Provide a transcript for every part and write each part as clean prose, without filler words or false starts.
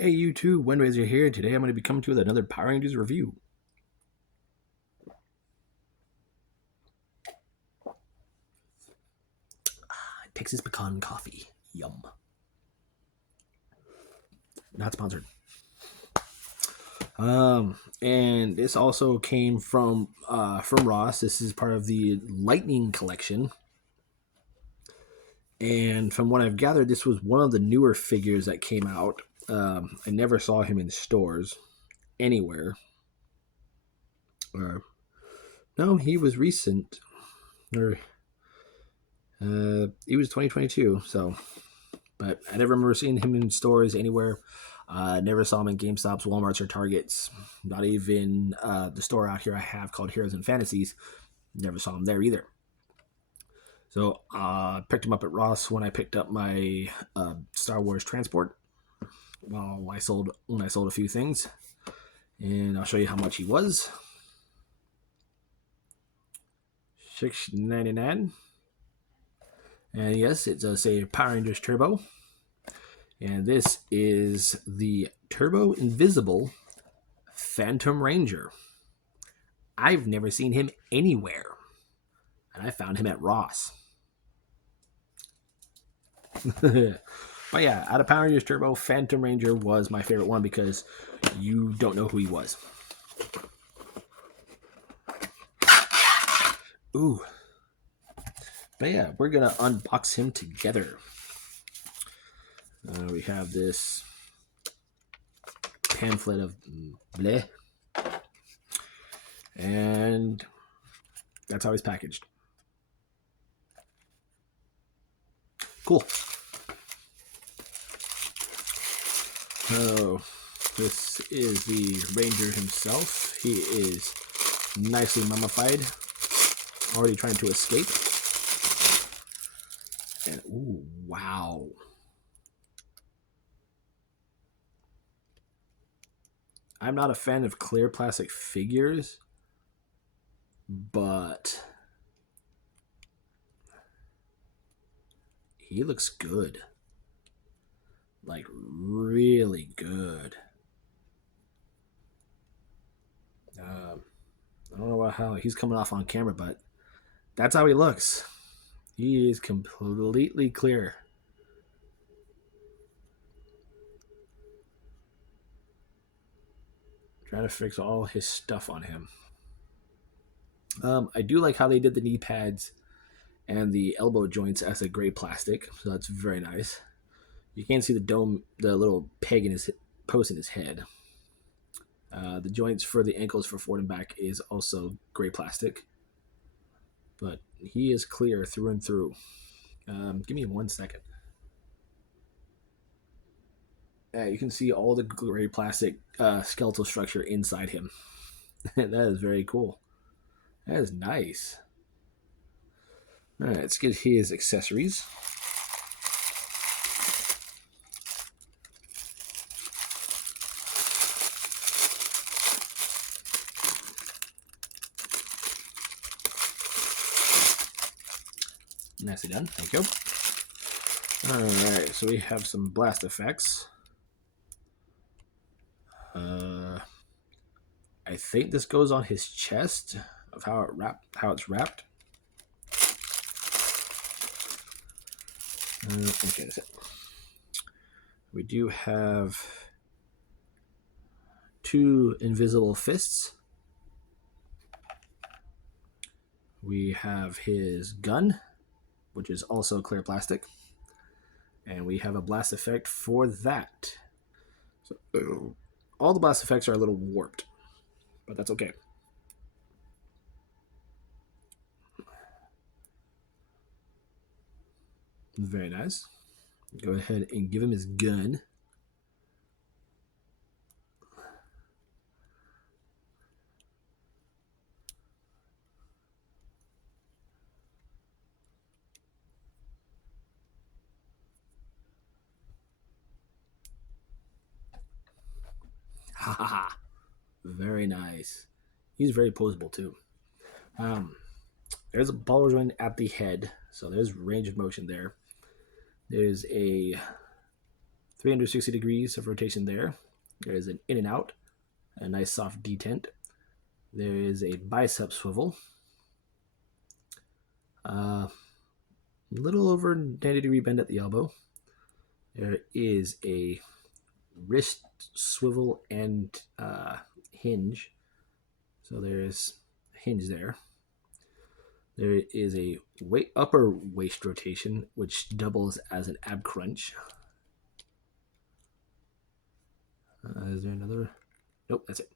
Hey, you too. Windraiser here. Today I'm going to be coming to you with another Power Rangers review. Texas pecan coffee. Yum. Not sponsored. And this also came from Ross. This is part of the Lightning collection. And from what I've gathered, this was one of the newer figures that came out. I never saw him in stores anywhere. No, he was recent. Or he was 2022. So, but I never remember seeing him in stores anywhere. Never saw him in GameStops, Walmarts, or Targets. Not even the store out here I have called Heroes and Fantasies. Never saw him there either. So picked him up at Ross when I picked up my Star Wars transport. Well, I sold a few things, and I'll show you how much he was. $6.99. And yes, it does say Power Rangers Turbo. And this is the Turbo Invisible Phantom Ranger. I've never seen him anywhere. And I found him at Ross. But yeah, out of Power Rangers Turbo, Phantom Ranger was my favorite one because you don't know who he was. Ooh. But yeah, we're going to unbox him together. We have this pamphlet of bleh. And that's how he's packaged. Cool. So this is the Ranger himself. He is nicely mummified, already trying to escape. And ooh, wow. I'm not a fan of clear plastic figures, but he looks good. Like, really good. I don't know how he's coming off on camera, but that's how he looks. He is completely clear. Trying to fix all his stuff on him. I do like how they did the knee pads and the elbow joints as a gray plastic, so that's very nice. You can't see the dome, the little peg in his post in his head. The joints for the ankles for forward and back is also gray plastic, but he is clear through and through. Give me 1 second. You can see all the gray plastic skeletal structure inside him. That is very cool. That is nice. All right, let's get his accessories. Nicely done. Thank you. Alright, so we have some blast effects. I think this goes on his chest of how it's wrapped. Okay, that's it. We do have 2 invisible fists. We have his gun, which is also clear plastic. And we have a blast effect for that. So all the blast effects are a little warped, but that's okay. Very nice. Go ahead and give him his gun. Ha ha ha. Very nice. He's very posable too. There's a ball joint at the head, so there's range of motion there. There's a 360 degrees of rotation there. There is an in and out, a nice soft detent. There is a bicep swivel. A little over 90-degree bend at the elbow. There is a wrist swivel and hinge. So there's a hinge there. There is a upper waist rotation, which doubles as an ab crunch. Is there another? Nope, that's it.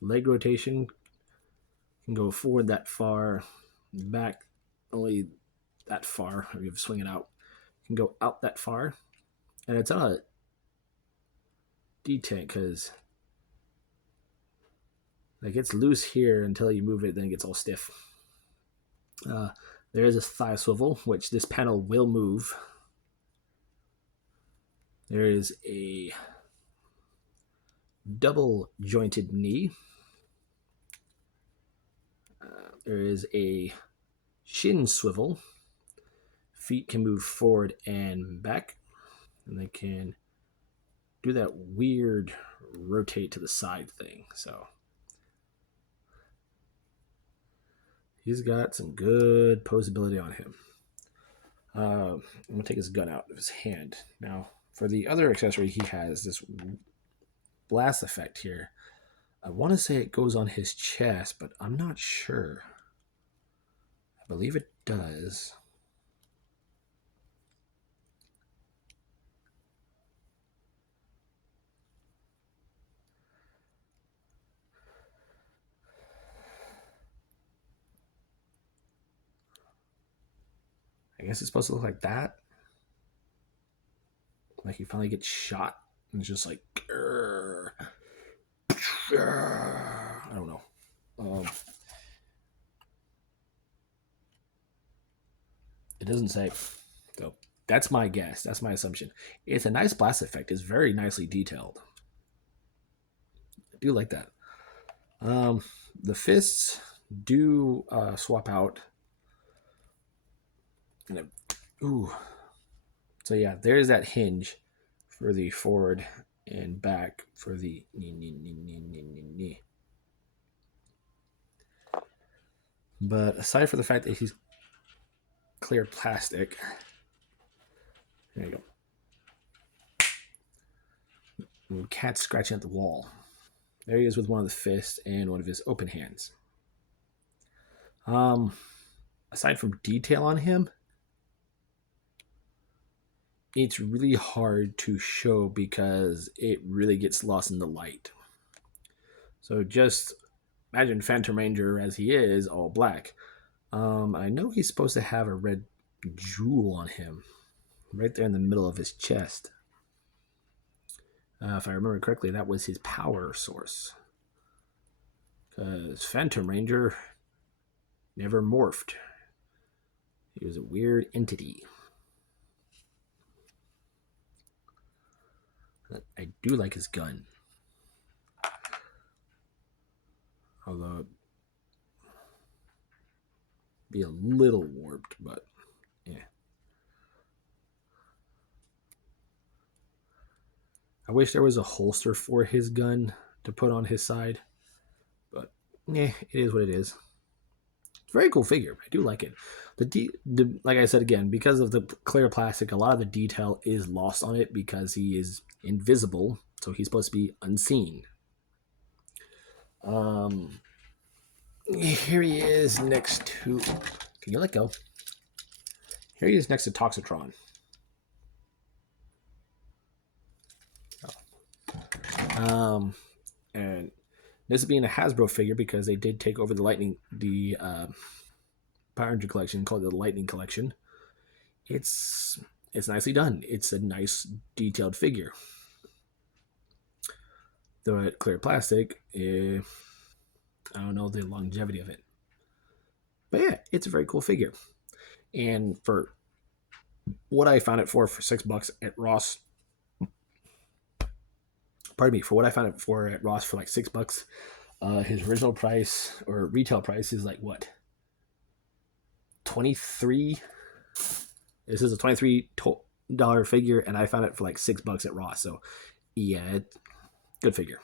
Leg rotation can go forward that far, back only that far. If you swing it out, can go out that far, and it's on a detent because like it's loose here until you move it, then it gets all stiff. There is a thigh swivel, which this panel will move. There is a double jointed knee. There is a shin swivel. Feet can move forward and back, and they can do that weird rotate to the side thing. So he's got some good posability on him. I'm going to take his gun out of his hand. Now, for the other accessory, he has this blast effect here. I want to say it goes on his chest, but I'm not sure. I believe it does. I guess it's supposed to look like that. Like he finally gets shot and it's just like, grrr, grrr. I don't know. It doesn't say. So that's my guess. That's my assumption. It's a nice blast effect. It's very nicely detailed. I do like that. The fists do swap out. And so yeah, there's that hinge for the forward and back for the knee. But aside from the fact that he's clear plastic, there you go. Cat scratching at the wall. There he is with one of the fists and one of his open hands. Aside from detail on him, it's really hard to show because it really gets lost in the light. So just imagine Phantom Ranger as he is, all black. I know he's supposed to have a red jewel on him, right there in the middle of his chest. If I remember correctly, that was his power source. Because Phantom Ranger never morphed. He was a weird entity. I do like his gun. Although it'd be a little warped, but yeah. I wish there was a holster for his gun to put on his side. But yeah, it is what it is. Very cool figure. I do like it. Like I said again, because of the clear plastic, a lot of the detail is lost on it because he is invisible, so he's supposed to be unseen. Here he is next to. Can you let go? Here he is next to Toxitron. And this being a Hasbro figure because they did take over the Power Ranger collection, called it the Lightning Collection. It's nicely done. It's a nice detailed figure. Though clear plastic, I don't know the longevity of it. But yeah, it's a very cool figure. And for what I found it for $6 at Ross, for what I found it for at Ross for like $6, his original price or retail price is like what? 23. This is a 23 $10 figure, and I found it for like $6 at Ross. So yeah, good figure.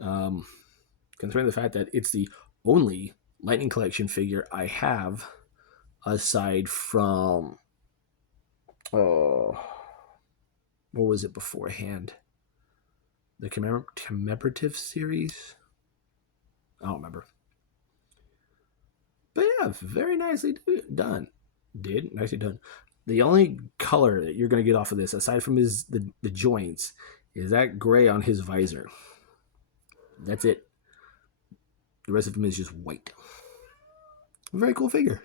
Considering the fact that it's the only Lightning Collection figure I have, aside from what was it beforehand? The commemorative series? I don't remember. But yeah, very nicely done. Nicely done. The only color that you're going to get off of this, aside from the joints, is that gray on his visor. That's it. The rest of him is just white. Very cool figure.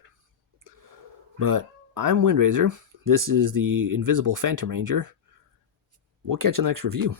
But I'm Windraiser. This is the Invisible Phantom Ranger. We'll catch you in the next review.